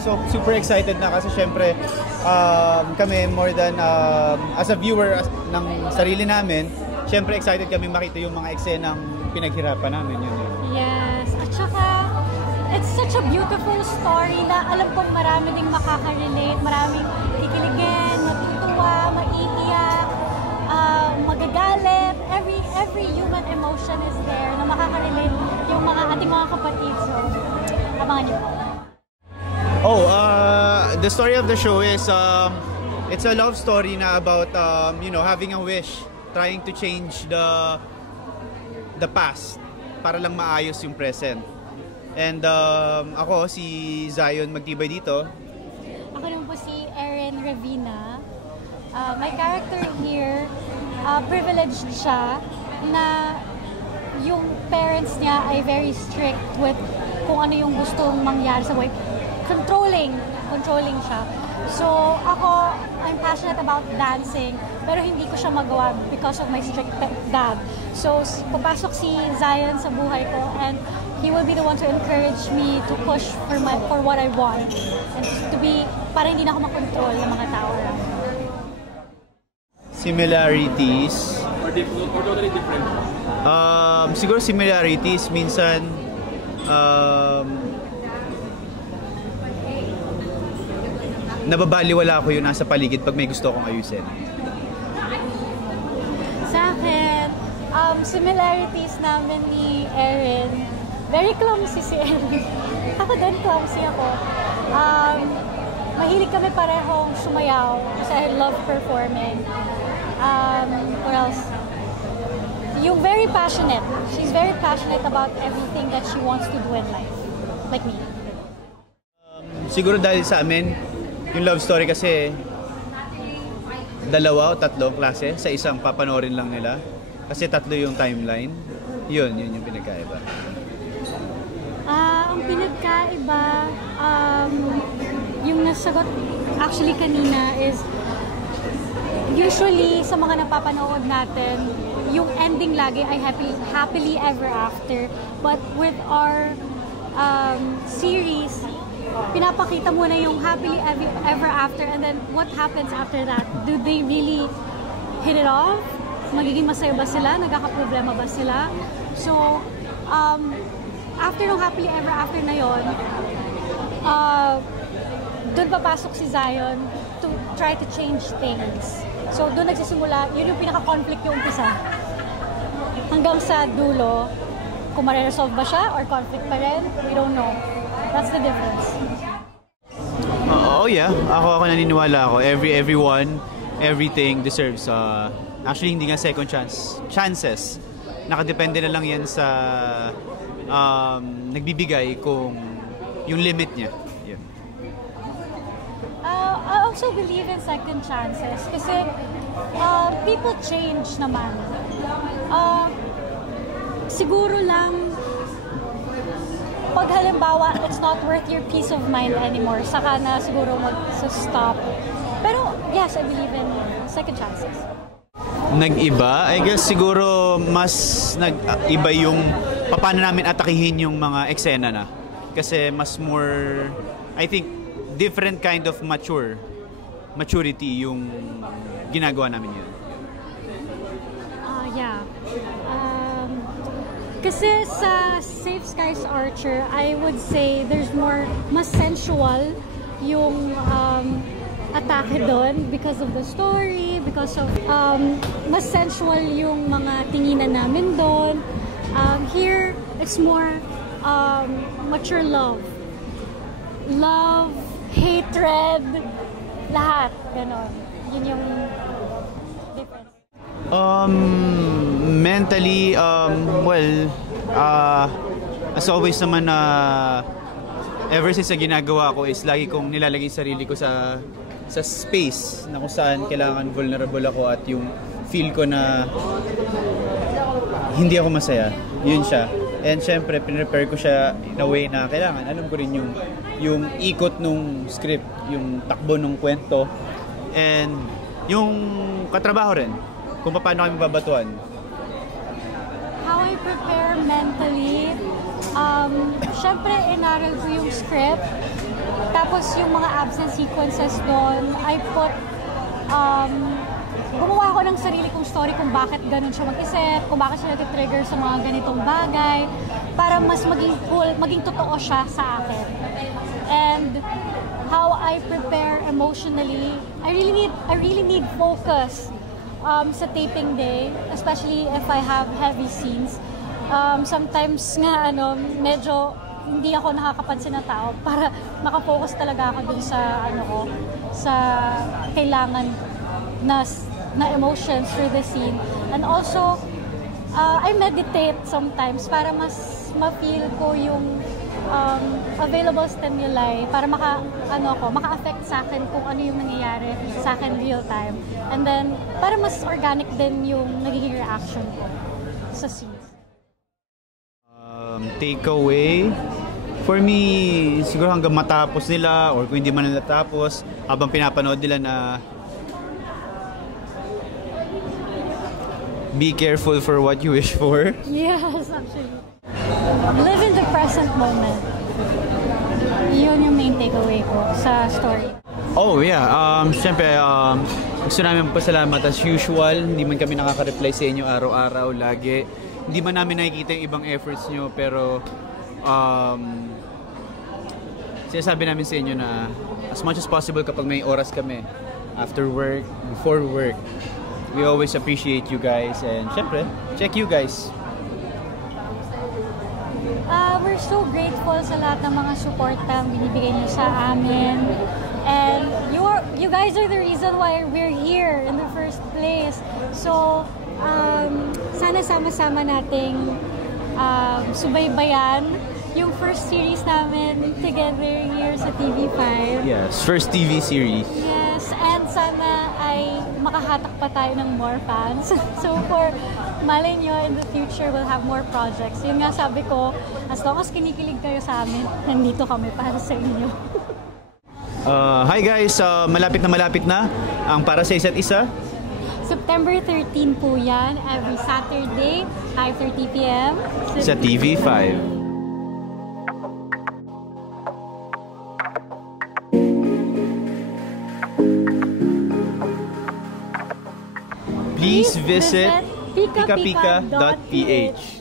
so super excited na kasi syempre kami more than as a viewer ng sarili namin, syempre excited kami makita yung mga eksenang pinaghirapan namin yun. Yes, at saka it's such a beautiful story na alam kong marami ding makaka-relate, maraming kikiligin, matutuwa, maiiyak, magagalit, every human emotion is there na makaka-relate yung mga ating mga kapatid. So, abangan niyo. The story of the show is it's a love story na about having a wish, trying to change the past para lang maayos yung present. And ako si Zion Magtibay dito. Ako naman po si Erin Ravina. My character here, privileged siya na yung parents niya ay very strict with kung ano yung gustong mangyari sa buhay. Controlling siya. So ako, I'm passionate about dancing, pero hindi ko siya magawa because of my strict dad. So papasok si Zion sa buhay ko and he will be the one to encourage me to push for what I want and to be, para hindi na ako makontrol ng mga tao around me. Similarities or totally different? Siguro similarities minsan nababaliwala ako yung nasa paligid pag may gusto akong ayusin. Sa akin, similarities namin ni Erin, very clumsy si Erin. Ako din clumsy ako. Mahilig kami parehong sumayaw kasi I love performing. What else? Yung very passionate. She's very passionate about everything that she wants to do in life. Like me. Siguro dahil sa amin, yung love story kasi 2 o 3 klase sa isang papanoorin lang nila. Kasi 3 yung timeline. Yun yung pinagkaiba. Ang pinagkaiba, yung nasagot actually kanina is usually sa mga napapanood natin, yung ending lagi ay happily ever after. But with our series, pinapakita muna yung happily ever after and then what happens after that? Do they really hit it off? Magiging masaya ba sila? Nagkakaproblema ba sila? So, after ng happily ever after na yon, doon papasok si Zion to try to change things. So, doon nagsisimula, yun yung pinaka-conflict yung umpisa. Hanggang sa dulo, kung ma-resolve ba siya or conflict pa rin, we don't know. That's the difference. Yeah. Ako naniniwala ako. Everyone, everything deserves actually hindi nga second chances. Nakadepende na lang yan sa nagbibigay kung yung limit niya. Yeah. I also believe in second chances kasi people change naman. Siguro lang pag halimbawa it's not worth your peace of mind anymore, saka na siguro mag-stop. Pero yes, I believe in second chances. Nag-iba? I guess siguro mas nag-iba yung paano namin atakihin yung mga eksena na. Kasi mas more, I think, different kind of maturity yung ginagawa namin yun. Yeah. Kasi sa Safe Skies Archer, I would say there's mas sensual yung atake doon because of the story, because of mas sensual yung mga tinginan namin doon. Here, it's more mature love. Love, hatred, lahat. Ganon. Yun yung difference. Mentally, as always naman ever since na ginagawa ko is lagi kong nilalagay sarili ko sa space na kung saan kailangan vulnerable ako at yung feel ko na hindi ako masaya. Yun siya. And syempre, pinrepare ko siya in a way na kailangan. Alam ko rin yung ikot nung script, yung takbo nung kwento, and yung katrabaho rin, kung paano kami babatuan. How I prepare mentally, syempre inaral ko yung script, Tapos yung mga absent sequences doon, I put, gumawa ako ng sarili kong story kung bakit ganun siya mag-isip, kung bakit siya nag-trigger sa mga ganitong bagay, para mas maging cool, maging totoo siya sa akin. And how I prepare emotionally, I really need focus sa taping day, especially if I have heavy scenes. Sometimes nga medyo hindi ako nakakapansin ng tao para makafocus talaga ako dun sa sa kailangan na emotions through the scene. And also I meditate sometimes para mas ma-feel ko yung available stimuli para maka-affect sa akin kung ano yung nangyayari sa akin real time. And then, para mas organic din yung nagiging reaction ko sa scenes. Takeaway, for me, siguro hanggang matapos nila or kung hindi man nila tapos, habang pinapanood nila na be careful for what you wish for. Yes, actually. Live in the present moment. Yun yung main takeaway ko sa story. Oh yeah, syempre gusto namin pasalamat as usual. Hindi man kami nakaka-reply sa inyo araw-araw, lagi. Hindi man namin nakikita yung ibang efforts nyo, pero sinasabi namin sa inyo na as much as possible kapag may oras kami, after work, before work, we always appreciate you guys, and syempre, check you guys. We're so grateful sa lahat ng mga suportang binibigay niyo sa amin. And you guys are the reason why we're here in the first place. So, sana sama-sama nating subaybayan yung first series namin together here sa TV5. Yes, first TV series. Yes, and sana ay makahatak pa tayo ng more fans. So for malay nyo, in the future, we'll have more projects. Yun nga sabi ko, as long as kinikilig kayo sa amin, nandito kami para sa inyo. Hi guys, malapit na ang Para sa Isa't Isa. September 13 po yan, every Saturday, 5:30 p.m. sa TV5. Please visit pikapika.ph.